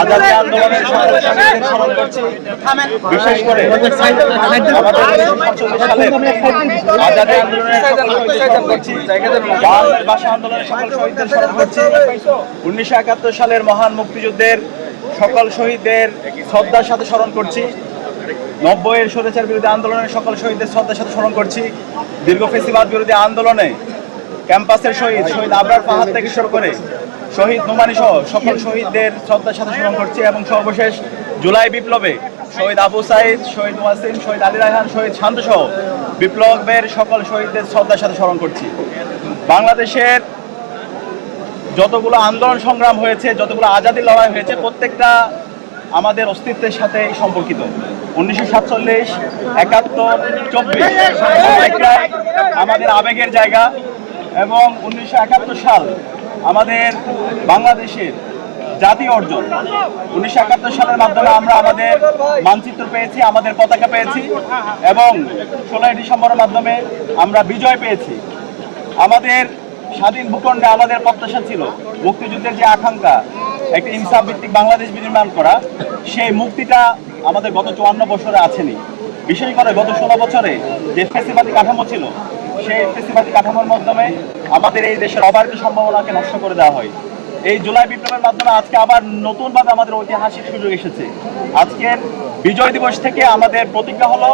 আজাদী আন্দোলনের স্মরণ করছি। বিশেষ করে আজাদী আন্দোলনের স্মরণ করছি, ভাষা আন্দোলনের সকল শহীদদের স্মরণ করছি। 1971 সালের মহান মুক্তিযুদ্ধের সকল শহীদদের শ্রদ্ধার সাথে স্মরণ করছি। 90-এর স্বৈরাচার বিরোধী আন্দোলনের সকল শহীদদের শ্রদ্ধার সাথে স্মরণ করছি। দীর্ঘ ফেসিবাদ বিরোধী আন্দোলনে ক্যাম্পাসের শহীদ আবরার ফাহাদ থেকে শুরু করে শহীদ নোমানী সহ সকল শহীদদের শ্রদ্ধার সাথে স্মরণ করছি। এবং সর্বশেষ জুলাই বিপ্লবে শহীদ আবু সাইদ, শহীদ ওয়াসিম, শহীদ আলী রায়হান, শহীদ শান্ত সহ বিপ্লবের সকল শহীদদের শ্রদ্ধার সাথে স্মরণ করছি। বাংলাদেশের যতগুলো আন্দোলন সংগ্রাম হয়েছে, যতগুলো আজাদী লড়াই হয়েছে, প্রত্যেকটা আমাদের অস্তিত্বের সাথে সম্পর্কিত। 1947, 71, 24 আমাদের আবেগের জায়গা। এবং 1971 সাল আমাদের বাংলাদেশের জাতীয় অর্জন। 1971 সালের মাধ্যমে আমরা আমাদের মানচিত্র পেয়েছি, আমাদের পতাকা পেয়েছি এবং 16 ডিসেম্বরের মাধ্যমে আমরা বিজয় পেয়েছি। আমাদের স্বাধীন ভূখণ্ডে আমাদের প্রত্যাশা ছিল মুক্তিযুদ্ধের যে আকাঙ্ক্ষা, একটি ইনসাফ ভিত্তিক বাংলাদেশ বিনির্মাণ করা, সেই মুক্তিটা আমাদের গত 54 বছরে আসেনি। বিশেষ করে গত 16 বছরে যে ফ্যাসিবাদী কাঠামো ছিল, সেই ফ্যাসিবাদী কাঠামোর মাধ্যমে আমাদের এই দেশের অবারিত সম্ভাবনাকে নষ্ট করে দেওয়া হয়। এই জুলাই বিপ্লবের মাধ্যমে আজকে আবার নতুনভাবে আমাদের ঐতিহাসিক সুযোগ এসেছে। আজকের বিজয় দিবস থেকে আমাদের প্রতিজ্ঞা হলো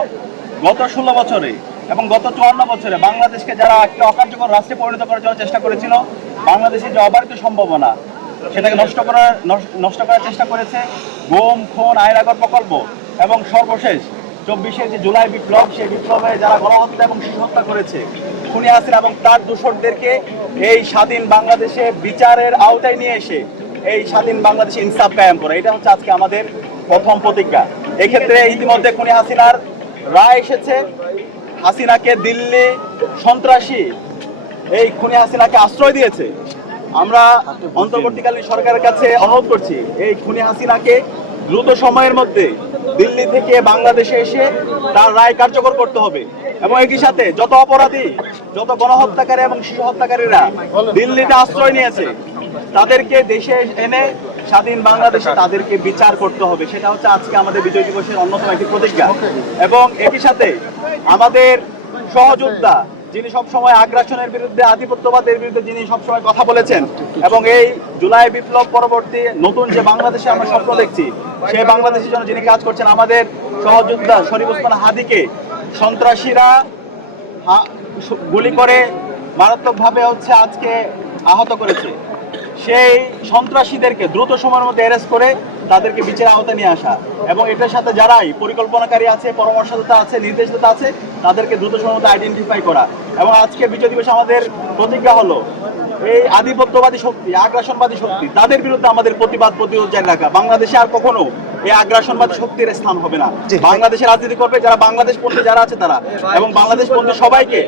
গত 16 বছরে এবং গত 54 বছরে বাংলাদেশকে যারা একটি অকার্যকর রাষ্ট্রে পরিণত করার জন্য চেষ্টা করেছিল, বাংলাদেশের যে অবারিত সম্ভাবনা সেটাকে নষ্ট করার চেষ্টা করেছে গুম, খুন, আয়নাগর প্রকল্প এবং সর্বশেষ 24-এর যে জুলাই বিপ্লব, সেই বিপ্লবে যারা গণহত্যা এবং শিশু হত্যা করেছে, খুনি হাসিনা এবং তার দূষরদেরকে এই স্বাধীন বাংলাদেশে বিচারের আওতায় নিয়ে এসে এই স্বাধীন বাংলাদেশে ইনসাফ কায়েম করা, এটা হচ্ছে আজকে আমাদের প্রথম প্রতিজ্ঞা। এক্ষেত্রে ইতিমধ্যে খুনি হাসিনার রায় এসেছে। হাসিনাকে দিল্লি সন্ত্রাসী এই খুনি হাসিনাকে আশ্রয় দিয়েছে। আমরা অন্তর্বর্তীকালীন সরকারের কাছে অনুরোধ করছি এই খুনি হাসিনাকে দ্রুত সময়ের মধ্যে দিল্লি থেকে বাংলাদেশে এসে তার রায় কার্যকর করতে হবে। এবং একই সাথে যত অপরাধী, যত গণহত্যাকারী এবং শিশু হত্যাকারীরা দিল্লিতে আশ্রয় নিয়েছে, তাদেরকে দেশে এনে স্বাধীন বাংলাদেশে তাদেরকে বিচার করতে হবে। সেটা হচ্ছে আজকে আমাদের বিজয় দিবসের অন্যতম একটি প্রতিজ্ঞা। এবং একই সাথে আমাদের সহযোদ্ধা, যিনি সবসময় আগ্রাসনের বিরুদ্ধে, আধিপত্যবাদের বিরুদ্ধে যিনি সবসময় কথা বলেছেন এবং এই জুলাই বিপ্লব পরবর্তী নতুন যে বাংলাদেশে আমরা স্বপ্ন দেখছি, সেই বাংলাদেশের জন্য যিনি কাজ করছেন, আমাদের সহযোদ্ধা শরীফ ওসমান হাদিকে সন্ত্রাসীরা গুলি করে মারাত্মকভাবে আজকে আহত করেছে। সেই সন্ত্রাসীদেরকে দ্রুত সময়ের মধ্যে অ্যারেস্ট করে তাদেরকে বিচারের আওতায় নিয়ে আসা এবং এটার সাথে যারাই পরিকল্পনাকারী আছে, পরামর্শদাতা আছে, নির্দেশদাতা আছে, তাদেরকে দ্রুত সময়ের মধ্যে আইডেন্টিফাই করা। এবং আজকে বিজয় দিবসে আমাদের প্রতিজ্ঞা হলো এই আধিপত্যবাদী শক্তি, আগ্রাসনবাদী শক্তি, তাদের বিরুদ্ধে আমাদের প্রতিরোধ জারি রাখা। বাংলাদেশে আর কখনো এই আগ্রাসনবাদী শক্তির স্থান হবে না। বাংলাদেশে রাজনীতি করবে যারা বাংলাদেশ পন্থী যারা আছে তারা, এবং বাংলাদেশ পন্থী সবাইকে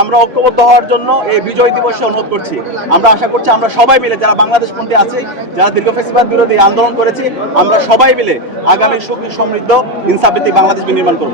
আমরা ঐক্যবদ্ধ হওয়ার জন্য এই বিজয় দিবসে অনুরোধ করছি। আমরা আশা করছি আমরা সবাই মিলে, যারা বাংলাদেশ পন্থী আছে, যারা দীর্ঘ ফ্যাসিবাদ বিরোধী আন্দোলন করেছি, আমরা সবাই মিলে আগামী সুখী সমৃদ্ধ ইনসাফ ভিত্তিক বাংলাদেশ বিনির্মাণ করব।